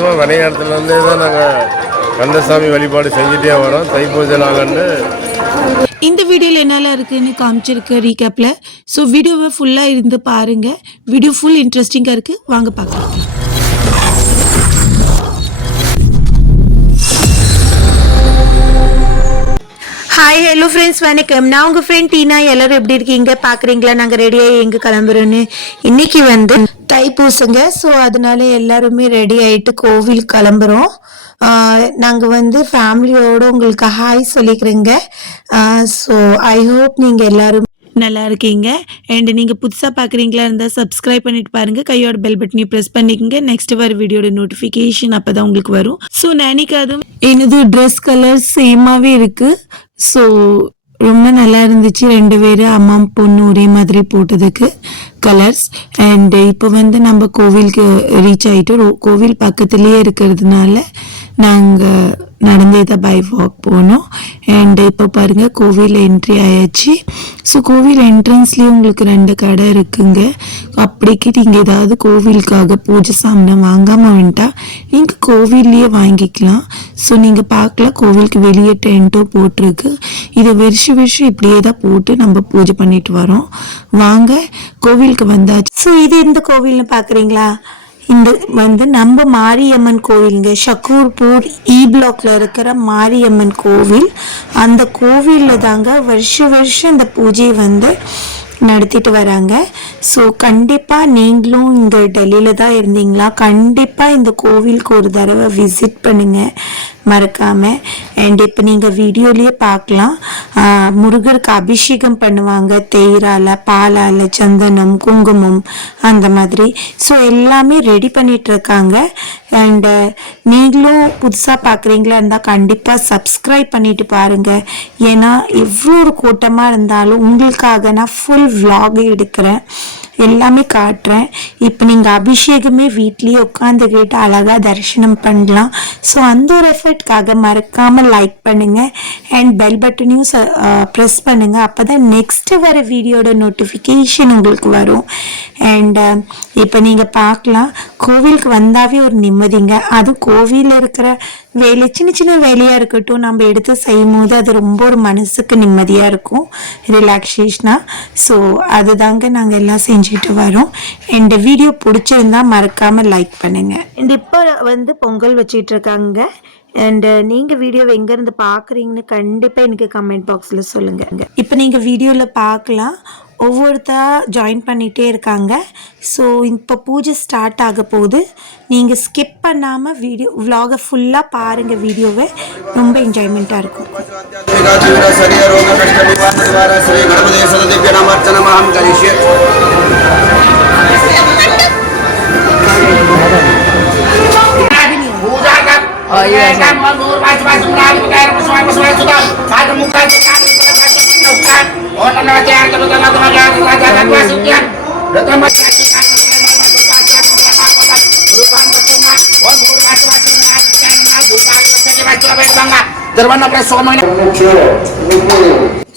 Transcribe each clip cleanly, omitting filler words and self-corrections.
வருஷமாக வணிகத்துலேருந்தே தான் நாங்கள் கந்தசாமி வழிபாடு செஞ்சுட்டே வரோம். தைப்பூசை நாங்கன்னு இந்த வீடியோவில் என்னெல்லாம் இருக்குதுன்னு காமிச்சிருக்கு ரீகேப்பில். ஸோ வீடியோவை ஃபுல்லாக இருந்து பாருங்கள். வீடியோ ஃபுல் இன்ட்ரெஸ்டிங்காக இருக்குது, வாங்க பார்க்கலாம். ஹாய் ஹலோ ஃப்ரெண்ட்ஸ், வணக்கம். நான் உங்கள் ஃப்ரெண்ட் டீனா. எல்லோரும் எப்படி இருக்கீங்க? பார்க்குறீங்களா? நாங்கள் ரெடியாகி எங்கே கிளம்புறோன்னு. இன்றைக்கி வந்து தைப்பூசங்க. ஸோ அதனால எல்லாருமே ரெடி ஆகிட்டு கோவில் கிளம்புறோம். நாங்கள் வந்து ஃபேமிலியோடு உங்களுக்கு ஹாய் சொல்லிக்கிறேங்க. ஸோ ஐ ஹோப் நீங்கள் எல்லோரும் நல்லா இருக்கீங்க. அண்ட் நீங்கள் புதுசாக பார்க்குறீங்களா இருந்தால் சப்ஸ்கிரைப் பண்ணிட்டு பாருங்கள். கையோட பெல் பட்டனையும் ப்ரெஸ் பண்ணிக்கோங்க. நெக்ஸ்ட் வர வீடியோட நோட்டிஃபிகேஷன் அப்போ தான் உங்களுக்கு வரும். ஸோ நினைக்காதும் எனது ட்ரெஸ் கலர் சேமாகவே இருக்குது. ஸோ ரொம்ப நல்லா இருந்துச்சு. 2 பேர் அம்மா பொண்ணு ஒரே மாதிரி போட்டதுக்கு கலர்ஸ். அண்ட் இப்போ வந்து நம்ம கோவிலுக்கு ரீச் ஆகிட்டு கோவில் பக்கத்துலேயே இருக்கிறதுனால நாங்கள் நடந்தே தான் பை வாக் போனோம். அண்ட் இப்போ பாருங்கள் கோவில் என்ட்ரி ஆயாச்சு. ஸோ கோவில் என்ட்ரன்ஸ்லேயே உங்களுக்கு 2 கடை இருக்குங்க. அப்படிக்கு நீங்கள் ஏதாவது கோவிலுக்காக பூஜை சாமான் வாங்காமல் வந்துட்டா நீங்கள் கோவில்லையே வாங்கிக்கலாம். ஸோ நீங்கள் பார்க்கலாம், கோவிலுக்கு வெளியே டென்ட்டும் போட்டிருக்கு. இதை வருஷம் இப்படியே தான் போட்டு நம்ம பூஜை பண்ணிட்டு வரோம். வாங்க கோவிலுக்கு வந்தாச்சு. ஸோ இது எந்த கோவில்னு பார்க்குறீங்களா? இந்த வந்து நம்ம மாரியம்மன் கோவிலுங்க. ஷக்கூர்பூர் பிளாக்ல இருக்கிற மாரியம்மன் கோவில். அந்த கோவிலில் தாங்க வருஷம் இந்த பூஜையை வந்து நடத்திட்டு வராங்க. ஸோ கண்டிப்பாக நீங்களும் இங்கே டெல்லியில் தான் இருந்தீங்களா, கண்டிப்பாக இந்த கோவிலுக்கு ஒரு தடவை விசிட் பண்ணுங்கள் மறக்காமல். அண்ட் இப்போ நீங்கள் வீடியோலேயே பார்க்கலாம், முருகருக்கு அபிஷேகம் பண்ணுவாங்க தேயிரால், பாலால், சந்தனம், குங்குமம் அந்த மாதிரி. ஸோ எல்லாமே ரெடி பண்ணிகிட்ருக்காங்க. அண்டு நீங்களும் புதுசாக பார்க்குறீங்களா இருந்தால் கண்டிப்பாக சப்ஸ்கிரைப் பண்ணிவிட்டு பாருங்கள். ஏன்னா எவ்வளோ ஒரு கூட்டமாக இருந்தாலும் உங்களுக்காக நான் ஃபுல் vlog எடுக்கிறேன், எல்லாமே காட்டுறேன். இப்போ நீங்கள் அபிஷேகமே வீட்லேயே உட்காந்துக்கிட்டு அழகாக தரிசனம் பண்ணலாம். ஸோ அந்த ஒரு எஃபர்ட்காக மறக்காமல் லைக் பண்ணுங்கள் அண்ட் பெல் பட்டனையும் ப்ரெஸ் பண்ணுங்கள். அப்போ தான் நெக்ஸ்ட்டு வர வீடியோட நோட்டிஃபிகேஷன் உங்களுக்கு வரும். அண்ட் இப்போ நீங்கள் பார்க்கலாம், கோவிலுக்கு வந்தாவே ஒரு நிம்மதிங்க. அதுவும் கோவிலில் இருக்கிற வேலை சின்ன வேலையாக இருக்கட்டும், நம்ம எடுத்து செய்யும் போது அது ரொம்ப ஒரு மனசுக்கு நிம்மதியாக இருக்கும், ரிலாக்ஸேஷனாக. ஸோ அதுதாங்க நாங்கள் எல்லாம் செஞ்சுட்டு வரோம். இந்த வீடியோ பிடிச்சிருந்தா மறக்காமல் லைக் பண்ணுங்கள். அண்ட் இப்போ வந்து பொங்கல் வச்சிட்டு இருக்காங்க. அண்டு நீங்கள் வீடியோவை எங்கேருந்து பார்க்குறீங்கன்னு கண்டிப்பாக எனக்கு கமெண்ட் பாக்ஸில் சொல்லுங்கள். இப்போ நீங்கள் வீடியோவில் பார்க்கலாம், ஒவ்வொருத்தா ஜாயின் பண்ணிகிட்டே இருக்காங்க. ஸோ இப்போ பூஜை ஸ்டார்ட் ஆக போகுது. நீங்கள் ஸ்கிப் பண்ணாமல் vlog ஃபுல்லாக பாருங்கள். வீடியோவை ரொம்ப என்ஜாய்மெண்ட்டாக இருக்கும்.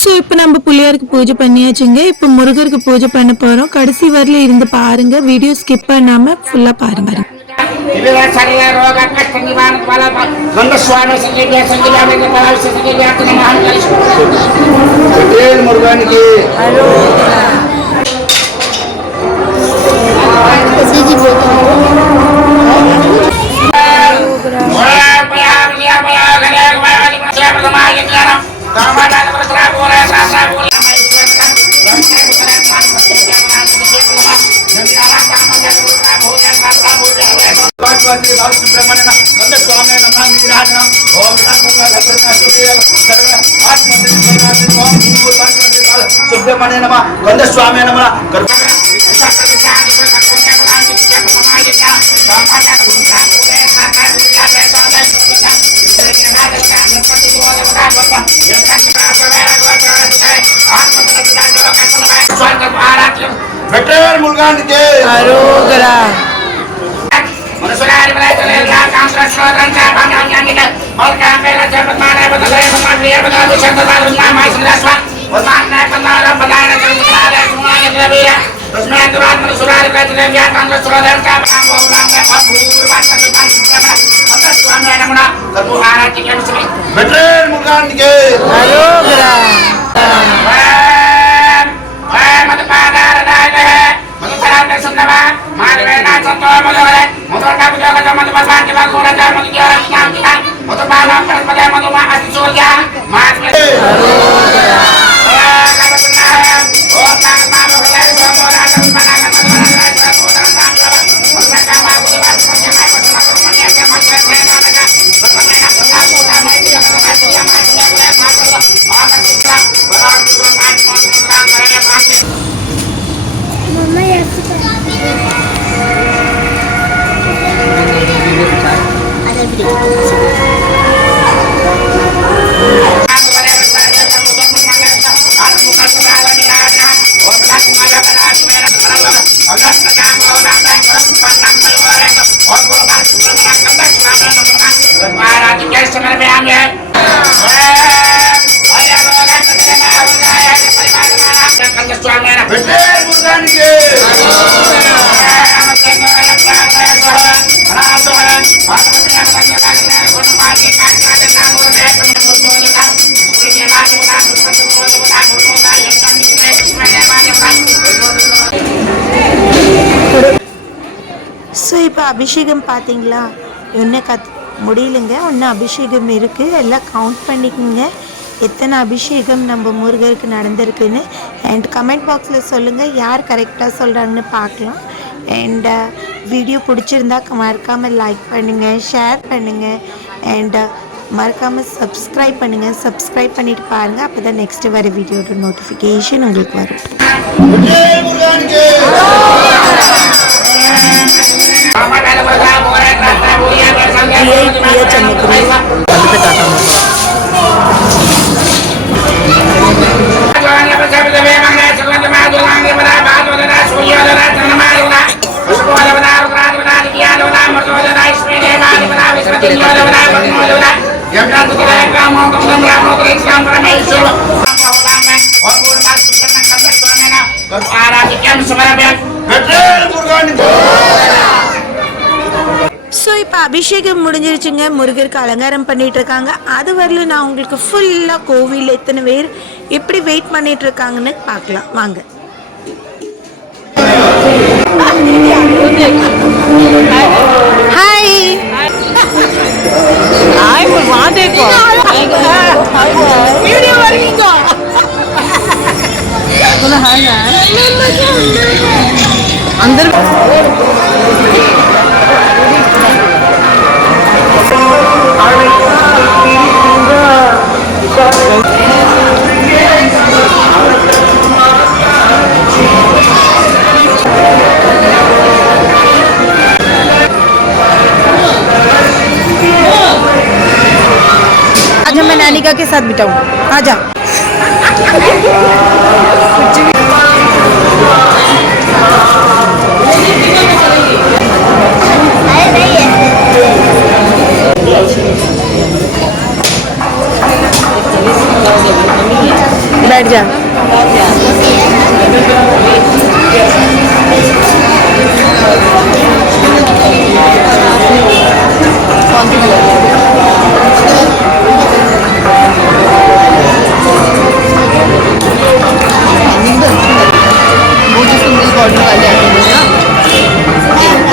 ஸோ இப்போ நம்ம பிள்ளையாருக்கு பூஜை பண்ணியாச்சுங்க. இப்போ முருகருக்கு பூஜை பண்ண போகிறோம். கடைசி வரல இருந்து பாருங்க, வீடியோ ஸ்கிப் பண்ணாமல் ஃபுல்லாக பாருங்க. सुब्रमण्य नमः कंद स्वामी नमः வெற்றிவேல் முருகன் கே அரோகரா மனசுலாரி மலை தலேலா காம்ரஸ்வரன் காபாஞானிக மல்கா மேல ஜெபமானே பதலே பமானிய பதாது சந்ததாரு நாமாய் சிலாஸ்வா வமானே பந்தார பதான கருமாலே சுமாய தேவிய வெற்றிவேல் முருகனுக்கு அரோகரா. வெற்றிவேல் முருகனுக்கு ஸோ இப்போ அபிஷேகம் பார்த்தீங்களா? இன்னும் முடியலைங்க, இன்னும் அபிஷேகம் இருக்குது. எல்லாம் கவுண்ட் பண்ணிக்கோங்க எத்தனை அபிஷேகம் நம்ம முருகருக்கு நடந்திருக்குன்னு. அண்ட் கமெண்ட் பாக்ஸில் சொல்லுங்கள் யார் கரெக்டாக சொல்கிறாங்கன்னு பார்க்கலாம். அண்ட் வீடியோ பிடிச்சிருந்தா மறக்காமல் லைக் பண்ணுங்கள், ஷேர் பண்ணுங்கள், அண்ட் மறக்காமல் சப்ஸ்கிரைப் பண்ணுங்கள். சப்ஸ்கிரைப் பண்ணிவிட்டு பாருங்கள், அப்போ தான் நெக்ஸ்ட்டு வர வீடியோட நோட்டிஃபிகேஷன் உங்களுக்கு வரும். வெற்றிவேல் முருகனுக்கு வெற்றிவேல் முருகனுக்கு ஸோ இப்போ அபிஷேகம் முடிஞ்சிருச்சுங்க, முருகருக்கு அலங்காரம் பண்ணிட்டு இருக்காங்க. அது வரல நான் உங்களுக்கு ஃபுல்லாக கோவில் எத்தனை பேர் எப்படி வெயிட் பண்ணிட்டு இருக்காங்கன்னு பார்க்கலாம் வாங்க. ஹாய் வீடியோ வருவீங்க అందరూ आज मैं नानिका के साथ बिताऊं, आजा। बैठ जा।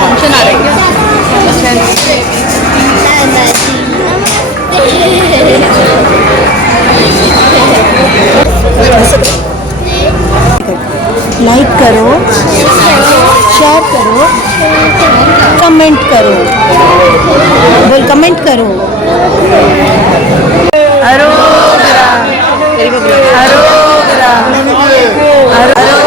फंक्शन आ रहा है लाइक करो, शेयर करो, कमेंट करो, बोल कमेंट करो। अरोगरा अरोगरा अरोगरा अरोगरा अरोगरा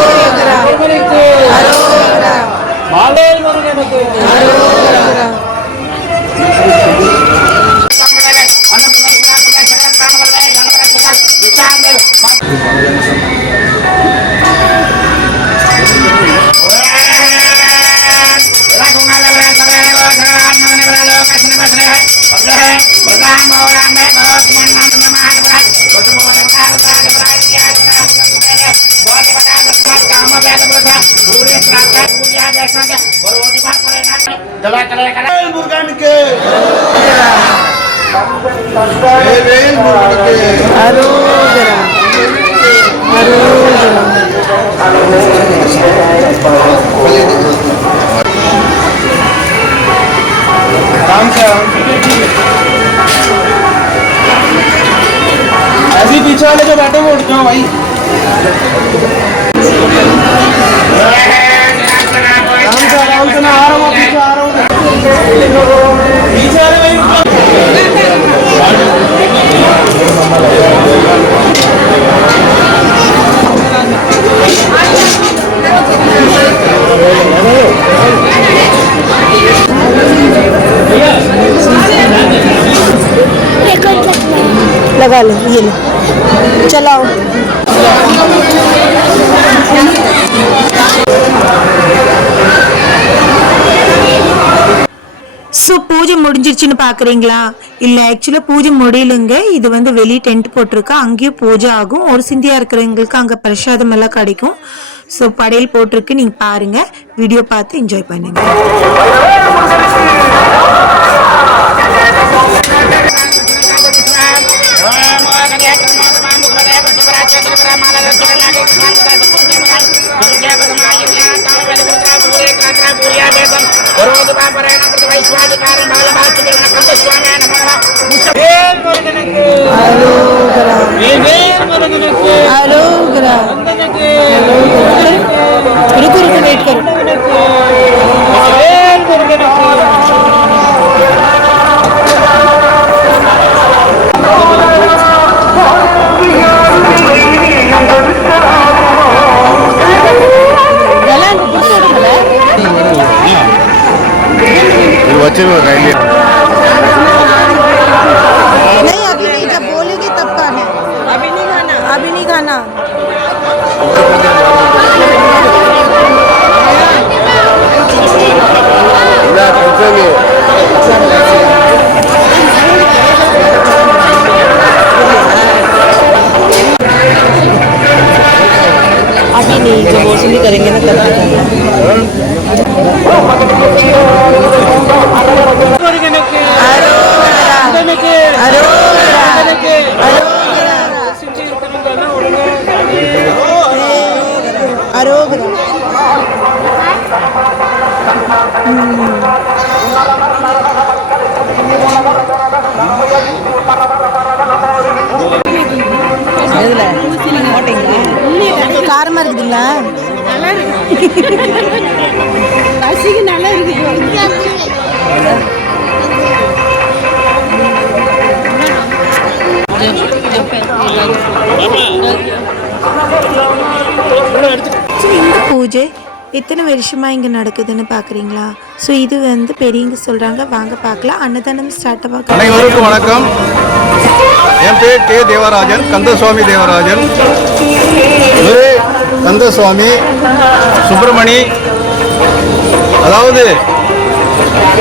Bye. வெற்றிவேல் முருகனுக்கு வேல் முருகனுக்கு அரோகரா அரோகரா. ऐसे पीछे वाले जो बैठे वो उठ जाओ भाई। आराम से ना आ रहा हूँ पीछे आ रहा हूँ पीछे आ रहे भाई लगा लो, ये लो, चलाओ. ஸோ பூஜை முடிஞ்சிருச்சுன்னு பார்க்குறீங்களா? இல்லை, ஆக்சுவலாக பூஜை முடியலுங்க. இது வந்து வெளியே டென்ட் போட்டிருக்கா, அங்கேயும் பூஜை ஆகும். ஒரு சிந்தியாக இருக்கிறவங்களுக்கு அங்கே பிரசாதம் எல்லாம் கிடைக்கும். ஸோ படையல் போட்டிருக்கு, நீங்கள் பாருங்கள், வீடியோ பார்த்து என்ஜாய் பண்ணுங்க. रुको रुको वेट करो. नहीं, अभी नहीं, जब बोलोगे तब खाना. अभी नहीं खाना, अभी नहीं खाना. अभी नहीं, जब वसूली करेंगे ना तब காரமா இருக்குதுங்களா? நல்லா இருக்கு, நல்லா இருக்கு. இந்த பூஜை எத்தனை வருஷமா இங்க நடக்குதுன்னு பாக்குறீங்களா? ஸோ இது வந்து பெரியவங்க சொல்றாங்க, வாங்க பார்க்கலாம். அன்னதானம் ஸ்டார்ட் ஆகும். அனைவருக்கும் வணக்கம். என் பேர் கே தேவராஜன், கந்தசுவாமி தேவராஜன். இவரு கந்தசுவாமி சுப்பிரமணி. அதாவது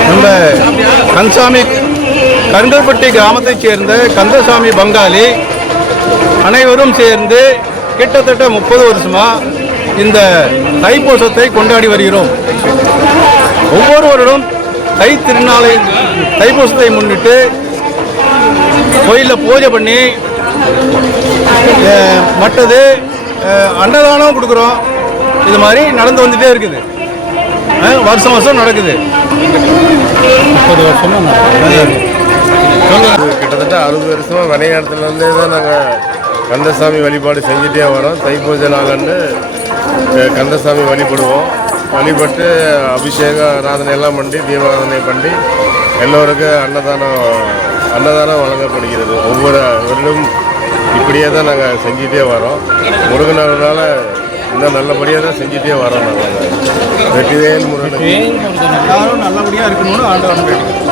நம்ம கந்தசாமி கருங்கல்பட்டி கிராமத்தைச் சேர்ந்த கந்தசாமி பங்காளி அனைவரும் சேர்ந்து கிட்டத்தட்ட 30 வருஷமா இந்த தைப்பூசத்தை கொண்டாடி வருகிறோம். ஒவ்வொரு வருடம் திருநாளை தைப்பூசத்தை முன்னிட்டு கோயிலில் பூஜை பண்ணி மற்றது அன்னதானம் கொடுக்குறோம். இது மாதிரி நடந்து வந்துட்டே இருக்குது. வருஷம் வருஷம் நடக்குது. 30 வருஷமா கிட்டத்தட்ட 60 வருஷமாக வனையாடத்துலேருந்தே தான் நாங்கள் கந்தசாமி வழிபாடு செஞ்சுட்டே வரோம். தைப்பூஜை நாளன்று கந்தசாமி வழிபடுவோம். வழிபட்டு அபிஷேகம் ஆராதனை எல்லாம் பண்ணி தீபாராதனை பண்ணி எல்லோருக்கும் அன்னதானம் வழங்கப்படுகிறது. ஒவ்வொரு வருடம் இப்படியே தான் நாங்கள் செஞ்சுட்டே வரோம். முருகனால இன்னும் நல்லபடியாக தான் செஞ்சுட்டே வரோம். நாங்கள் வெற்றிவேல் முருகனுக்கு எல்லாரும் நல்லபடியாக இருக்கணும்னு ஆண்டவன் வேண்டிக்கிறோம்.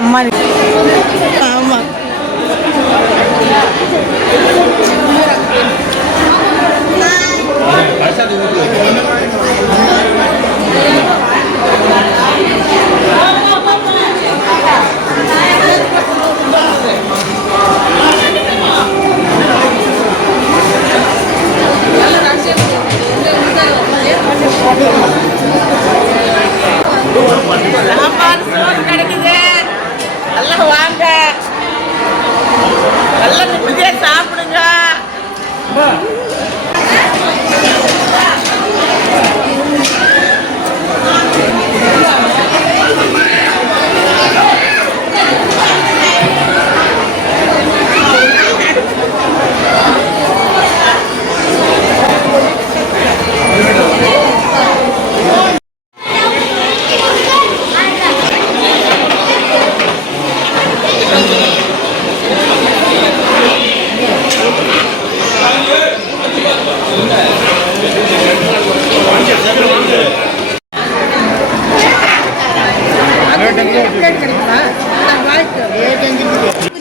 அம்மா ஆமா சாப்பாடு சோறு கிடைக்குது நல்லா வாங்க நல்லா நிம்மதியா சாப்பிடுங்க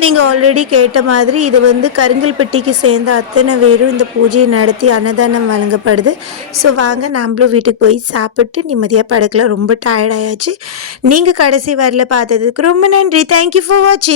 நீங்கள் ஆல்ரெடி கேட்ட மாதிரி இது வந்து கருங்கல்பட்டிக்கு சேர்ந்த அத்தனை பேரும் இந்த பூஜையை நடத்தி அன்னதானம் வழங்கப்படுது. ஸோ வாங்க நம்மளும் வீட்டுக்கு போய் சாப்பிட்டு நிம்மதியாக படுக்கலாம். ரொம்ப டயர்டாயாச்சு. நீங்கள் கடைசி வரல பார்த்ததுக்கு ரொம்ப நன்றி. தேங்க்யூ ஃபார் வாட்சிங்.